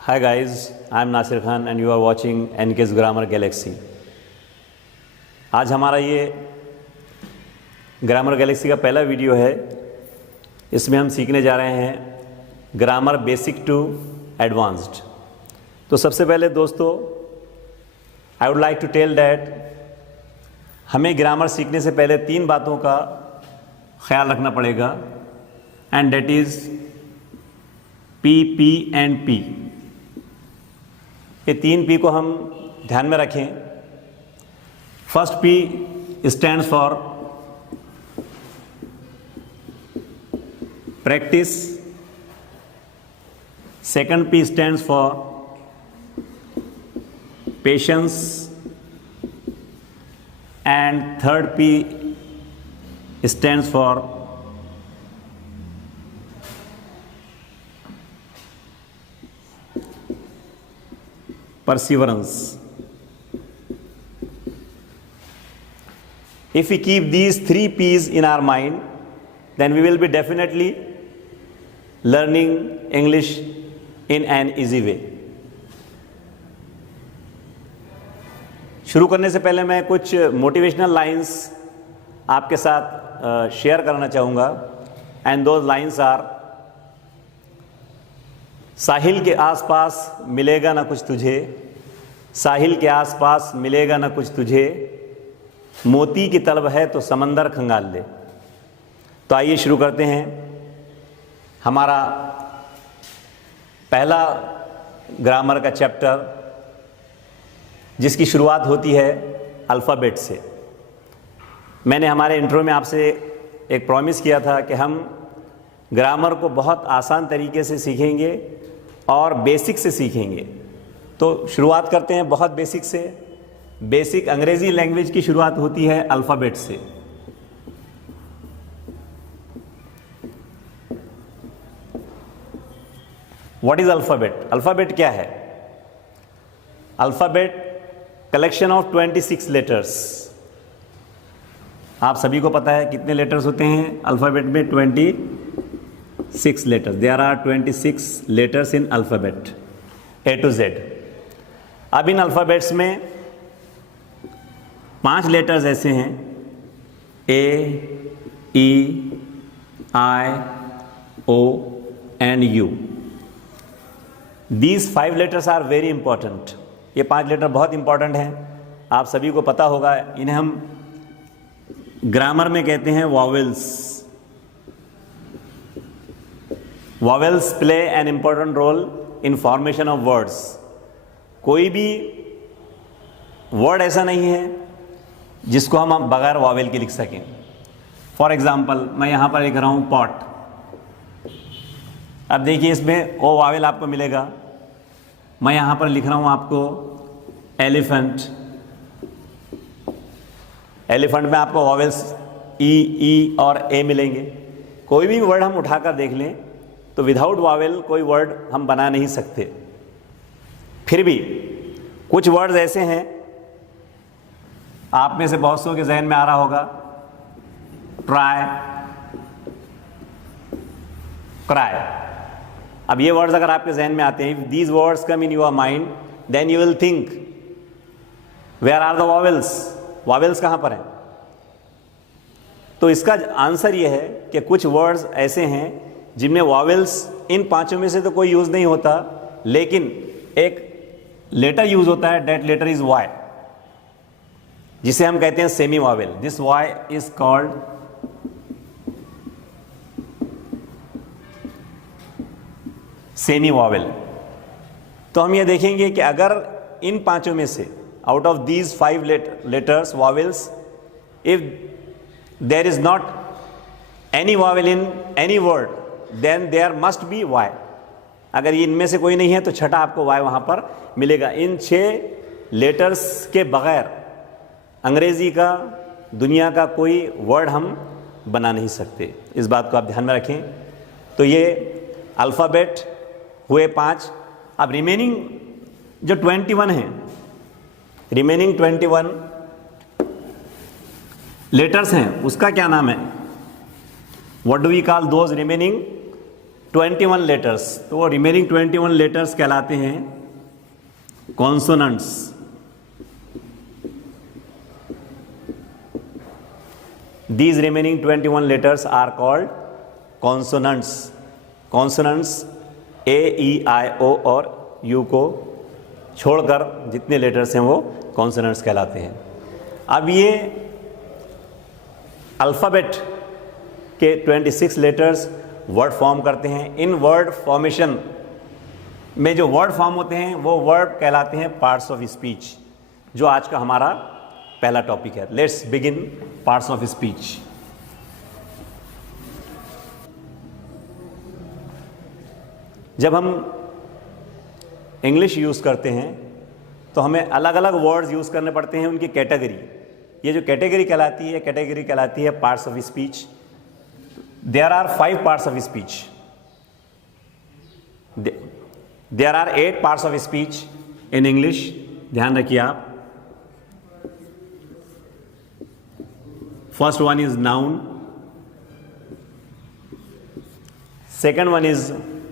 Hi guys, I am Nasir Khan and you are watching NK's Grammar Galaxy। आज हमारा ये grammar Galaxy का पहला वीडियो है। इसमें हम सीखने जा रहे हैं ग्रामर बेसिक टू एडवांस्ड। तो सबसे पहले दोस्तों I would like to tell that हमें ग्रामर सीखने से पहले 3 बातों का ख्याल रखना पड़ेगा and that is P, P and P. ये 3 पी को हम ध्यान में रखें। First P stands for practice, second P stands for patience and third P stands for perseverance। If we keep these 3 P's in our mind, then we will be definitely learning English in an easy way। शुरू करने से पहले मैं कुछ motivational lines आपके साथ share करना चाहूँगा एंड दोज लाइंस आर: साहिल के आसपास मिलेगा ना कुछ तुझे, साहिल के आसपास मिलेगा ना कुछ तुझे, मोती की तलब है तो समंदर खंगाल ले। तो आइए शुरू करते हैं हमारा पहला ग्रामर का चैप्टर, जिसकी शुरुआत होती है अल्फ़ाबेट से। मैंने हमारे इंट्रो में आपसे एक प्रॉमिस किया था कि हम ग्रामर को बहुत आसान तरीके से सीखेंगे और बेसिक से सीखेंगे। तो शुरुआत करते हैं बहुत बेसिक से। बेसिक अंग्रेजी लैंग्वेज की शुरुआत होती है अल्फ़ाबेट से। What is alphabet? अल्फ़ाबेट क्या है? Alphabet collection of 26 letters. आप सभी को पता है कितने लेटर्स होते हैं अल्फ़ाबेट में? 26 letters। There are 26 letters in alphabet A to Z। अब इन अल्फ़ाबेट्स में 5 लेटर्स ऐसे हैं: A, E, I, O and U। These 5 letters are very important। ये 5 लेटर बहुत इंपॉर्टेंट हैं। आप सभी को पता होगा, इन्हें हम ग्रामर में कहते हैं vowels. Vowels play an important role in formation of words। कोई भी वर्ड ऐसा नहीं है जिसको हम बगैर वावेल के लिख सकें। फॉर एग्जाम्पल मैं यहाँ पर लिख रहा हूँ पॉट। अब देखिए इसमें ओ वावेल आपको मिलेगा। मैं यहाँ पर लिख रहा हूँ आपको एलिफेंट। एलिफेंट में आपको वावेल्स ई और ए मिलेंगे। कोई भी वर्ड हम उठाकर देख लें तो विदाउट वावेल कोई वर्ड हम बना नहीं सकते। फिर भी कुछ वर्ड्स ऐसे हैं, आप में से बहुत सौ के जहन में आ रहा होगा: ट्राई, क्राई। अब ये वर्ड्स अगर आपके जहन में आते हैं, these words come in your mind, then you will think where are the vowels? Vowels कहाँ पर हैं? तो इसका आंसर ये है कि कुछ वर्ड्स ऐसे हैं जिनमें वावेल्स इन 5 में से तो कोई यूज नहीं होता, लेकिन एक लेटर यूज होता है। दैट लेटर इज वाई, जिसे हम कहते हैं semi vowel. This Y is called semi vowel. तो हम ये देखेंगे कि अगर इन 5 में से, out of these 5 letters vowels, if there is not any vowel in any word, then there must be Y. अगर ये इनमें से कोई नहीं है तो छठा आपको वाई वहाँ पर मिलेगा। इन 6 लेटर्स के बगैर अंग्रेजी का, दुनिया का कोई वर्ड हम बना नहीं सकते। इस बात को आप ध्यान में रखें। तो ये अल्फ़ाबेट हुए 5। अब रिमेनिंग जो 21 हैं, रिमेनिंग 21 लेटर्स हैं, उसका क्या नाम है? What do we call those remaining 21 letters, तो वो रिमेनिंग 21 लेटर्स कहलाते हैं consonants. These remaining 21 letters are called consonants. Consonants A, E, I, O और U को छोड़कर जितने लेटर्स हैं वो कॉन्सोनेंट्स कहलाते हैं। अब ये अल्फ़ाबेट के 26 लेटर्स वर्ड फॉर्म करते हैं। इन वर्ड फॉर्मेशन में जो वर्ड फॉर्म होते हैं वो वर्ड कहलाते हैं पार्ट्स ऑफ स्पीच, जो आज का हमारा पहला टॉपिक है। Let's begin parts of speech. जब हम इंग्लिश यूज़ करते हैं तो हमें अलग अलग वर्ड्स यूज़ करने पड़ते हैं, उनकी कैटेगरी। ये जो कैटेगरी कहलाती है parts of speech. There are 5 parts of speech. There are 8 parts of speech in English. ध्यान रखिए आप। First one is noun, second one is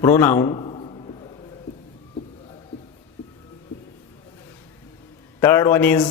pronoun, third one is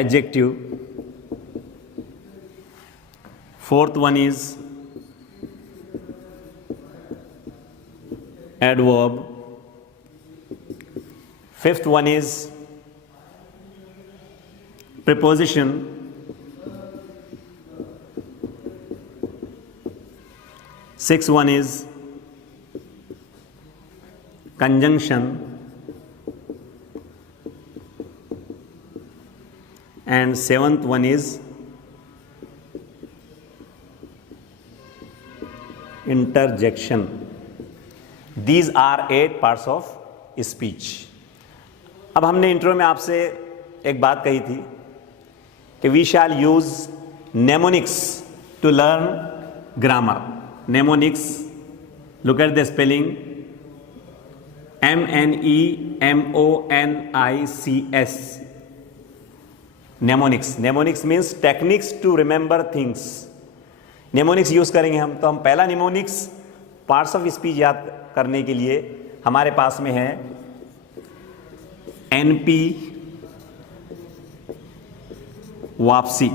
adjective, fourth one is adverb, fifth one is preposition, sixth one is conjunction, and seventh one is interjection. These are 8 parts of speech. अब हमने intro में आपसे एक बात कही थी कि we shall use mnemonics to learn grammar. Mnemonics, look at the spelling, MNEMONICS। Mnemonics, mnemonics means techniques to remember things. Mnemonics use करेंगे हम, तो हम पहला नेमोनिक्स पार्ट्स ऑफ स्पीच याद करने के लिए हमारे पास में है NP वापसी।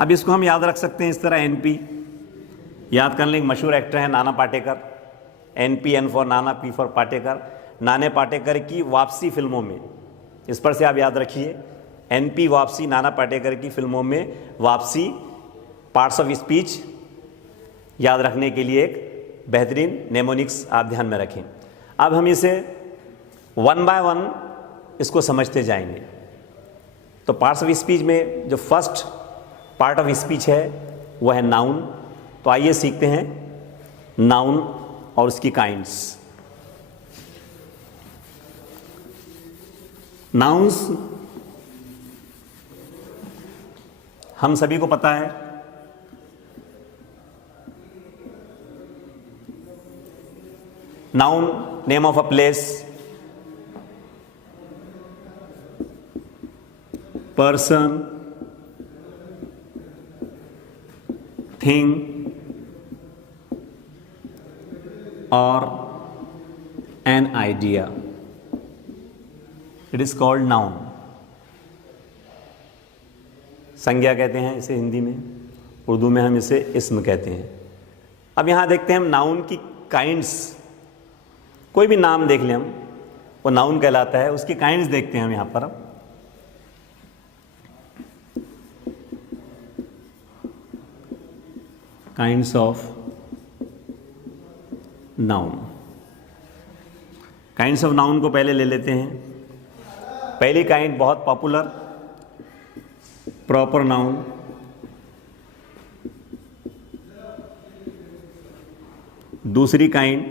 अब इसको हम याद रख सकते हैं इस तरह। NP याद करने एक मशहूर एक्टर है Nana Patekar. NP, N for Nana, P for Patekar. Nana Patekar की वापसी फिल्मों में, इस पर से आप याद रखिए। NP वापसी, नाना पाटेकर की फिल्मों में वापसी पार्ट्स ऑफ स्पीच याद रखने के लिए एक बेहतरीन नेमोनिक्स आप ध्यान में रखें। अब हम इसे 1 बाय 1 इसको समझते जाएंगे। तो पार्ट्स ऑफ स्पीच में जो फर्स्ट पार्ट ऑफ स्पीच है वो है नाउन। तो आइए सीखते हैं नाउन और उसकी काइंड्स। नाउन्स हम सभी को पता है, noun name of a place, person, thing or an idea. It is called noun. संज्ञा कहते हैं इसे हिंदी में, उर्दू में हम इसे इस्म कहते हैं। अब यहाँ देखते हैं हम नाउन की काइंड्स। कोई भी नाम देख लें हम, वो नाउन कहलाता है। उसकी काइंड्स देखते हैं हम यहाँ पर। Kinds of noun. Kinds of noun को पहले ले लेते हैं। पहली काइंड बहुत पॉपुलर, प्रॉपर नाउन। दूसरी kind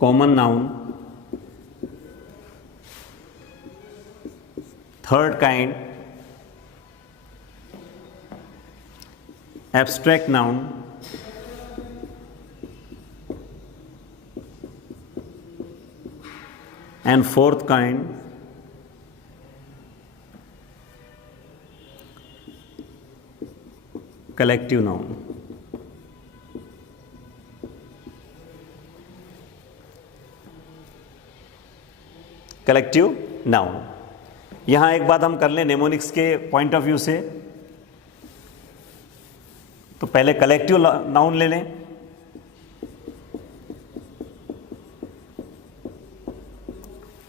common noun. Third kind abstract noun, and fourth kind collective noun. Collective noun. यहां एक बात हम कर लें नेमोनिक्स के पॉइंट ऑफ व्यू से, तो पहले कलेक्टिव नाउन ले लें,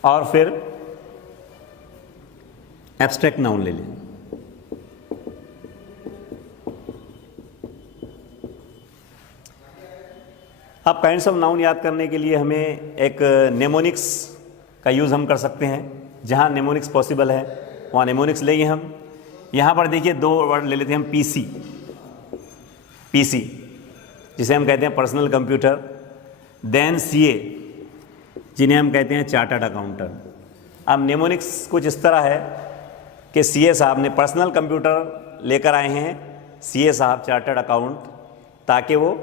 और फिर एब्स्ट्रैक्ट नाउन ले लें। अब काइंड्स ऑफ नाउन याद करने के लिए हमें एक नेमोनिक्स का यूज़ हम कर सकते हैं। जहां नेमोनिक्स पॉसिबल है वहां नेमोनिक्स लेंगे हम। यहां पर देखिए दो वर्ड ले लेते हैं हम, पीसी, पीसी जिसे हम कहते हैं पर्सनल कंप्यूटर, देन सीए जिन्हें हम कहते हैं चार्टर्ड अकाउंटेंट। अब नेमोनिक्स कुछ इस तरह है कि सीए साहब ने पर्सनल कंप्यूटर लेकर आए हैं, सीए साहब चार्टर्ड अकाउंट, ताकि वो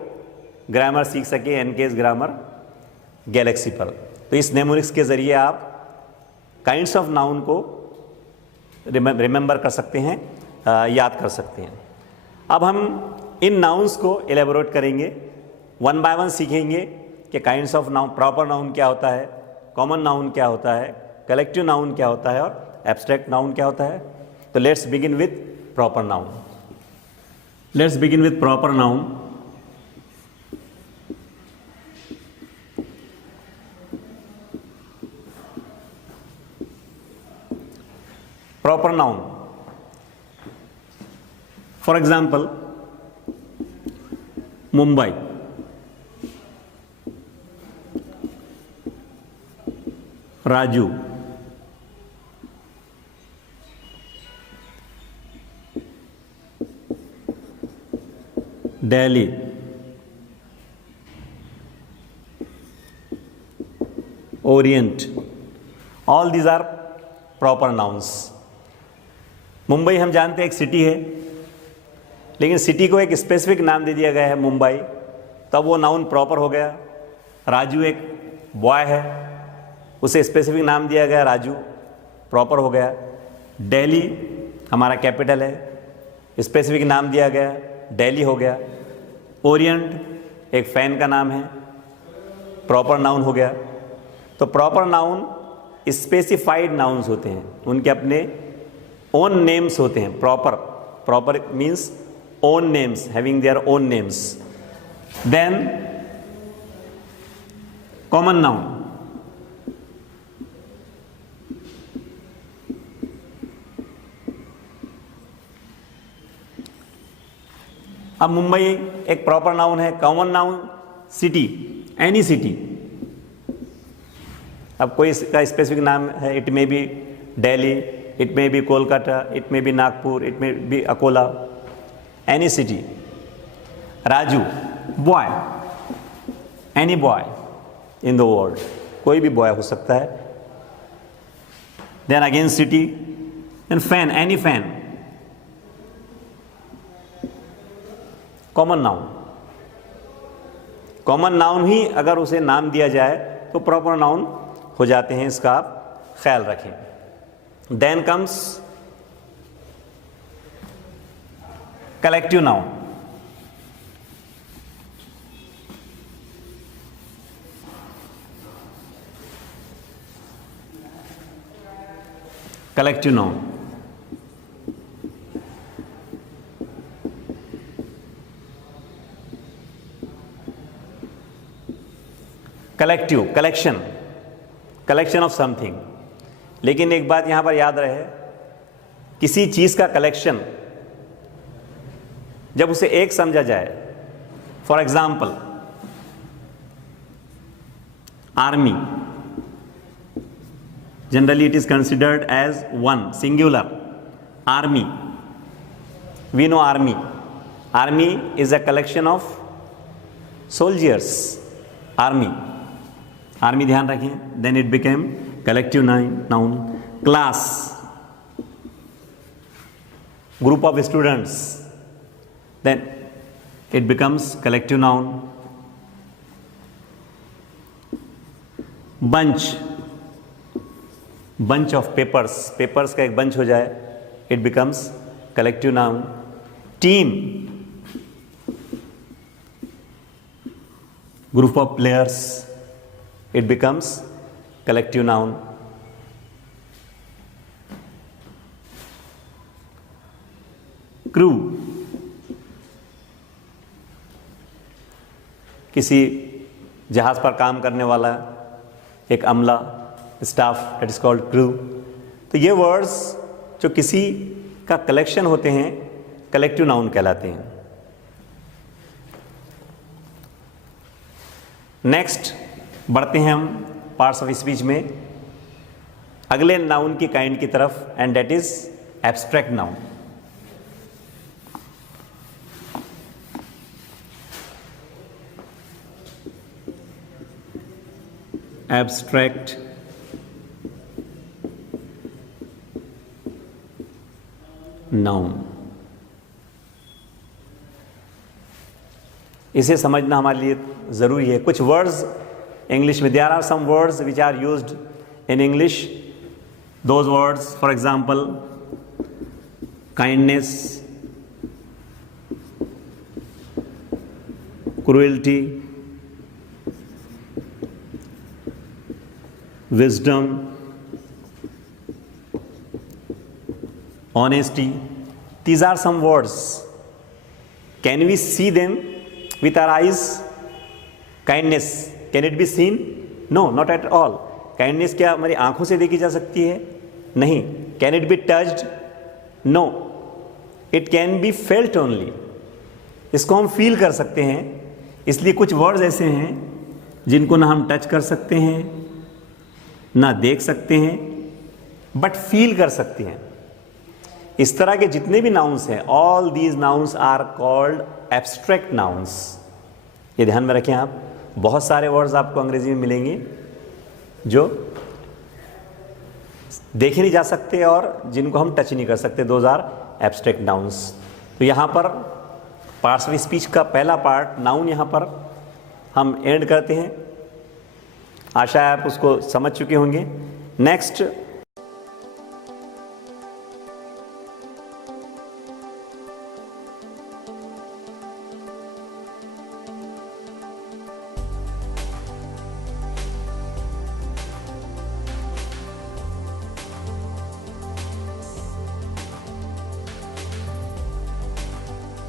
ग्रामर सीख सके, एनकेस ग्रामर गैलेक्सी पर। तो इस नेमोनिक्स के ज़रिए आप काइंड्स ऑफ नाउन को रिमेंबर कर सकते हैं, याद कर सकते हैं। अब हम इन नाउन्स को एलेबोरेट करेंगे, वन बाय वन सीखेंगे कि kinds of noun, proper noun क्या होता है, कॉमन नाउन क्या होता है, कलेक्टिव नाउन क्या होता है और एब्स्ट्रैक्ट नाउन क्या होता है। तो let's begin with proper noun. Let's begin with proper noun. Proper noun, for example Mumbai, Raju, Delhi, Orient, all these are proper nouns. Mumbai हम जानते हैं एक सिटी है, लेकिन सिटी को एक स्पेसिफिक नाम दे दिया गया है मुंबई, तब वो नाउन प्रॉपर हो गया। राजू एक बॉय है, उसे स्पेसिफिक नाम दिया गया राजू, प्रॉपर हो गया। दिल्ली हमारा कैपिटल है, स्पेसिफिक नाम दिया गया, दिल्ली हो गया। ओरिएंट एक फैन का नाम है, प्रॉपर नाउन हो गया। तो प्रॉपर नाउन स्पेसिफाइड नाउन्स होते हैं, उनके अपने ओन नेम्स होते हैं। Proper means own names, having their own names. Then common noun, अब मुंबई एक प्रॉपर नाउन है। Common noun city, any city. अब कोई इसका स्पेसिफिक नाम है, it may be Delhi, it may be Kolkata, it may be Nagpur, it may be Akola, any city. Raju boy, any boy in the world, कोई भी बॉय हो सकता है। Then again city, then fan, any fan. Common noun, common noun ही अगर उसे नाम दिया जाए तो प्रॉपर नाउन हो जाते हैं, इसका आप ख्याल रखें। Then comes collective noun. Collective noun, collective, collection, collection of something. लेकिन एक बात यहां पर याद रहे, किसी चीज का कलेक्शन जब उसे एक समझा जाए, for example army, generally it is considered as one, singular, army. We know army, army is a collection of soldiers, army, army ध्यान रखें। Then it became collective noun. Class, group of students, then it becomes collective noun. Bunch, bunch of papers, papers का एक bunch हो जाए, it becomes collective noun. Team, group of players, it becomes collective noun. Crew, किसी जहाज पर काम करने वाला एक अमला, staff, that is called crew. तो ये वर्ड्स जो किसी का कलेक्शन होते हैं कलेक्टिव नाउन कहलाते हैं. नेक्स्ट बढ़ते हैं हम पार्ट्स ऑफ स्पीच में अगले नाउन की काइंड की तरफ, and that is abstract noun. Abstract noun, इसे समझना हमारे लिए ज़रूरी है. कुछ वर्ड्स इंग्लिश में, there are some words which are used in English. Those words for example kindness, cruelty, wisdom, honesty. These are some words. Can we see them with our eyes? Kindness, can it be seen? No, not at all. Kindness क्या हमारी आंखों से देखी जा सकती है? नहीं. Can it be touched? No. It can be felt only. इसको हम फील कर सकते हैं. इसलिए कुछ वर्ड्स ऐसे हैं जिनको ना हम टच कर सकते हैं, ना देख सकते हैं, बट फील कर सकते हैं. इस तरह के जितने भी नाउन्स हैं, all these nouns are called abstract nouns. ये ध्यान में रखें आप. बहुत सारे वर्ड्स आपको अंग्रेजी में मिलेंगे जो देखे नहीं जा सकते और जिनको हम टच नहीं कर सकते. Those are abstract nouns. तो यहाँ पर पार्ट्स ऑफ स्पीच का पहला पार्ट नाउन यहाँ पर हम एंड करते हैं. आशा है आप उसको समझ चुके होंगे. नेक्स्ट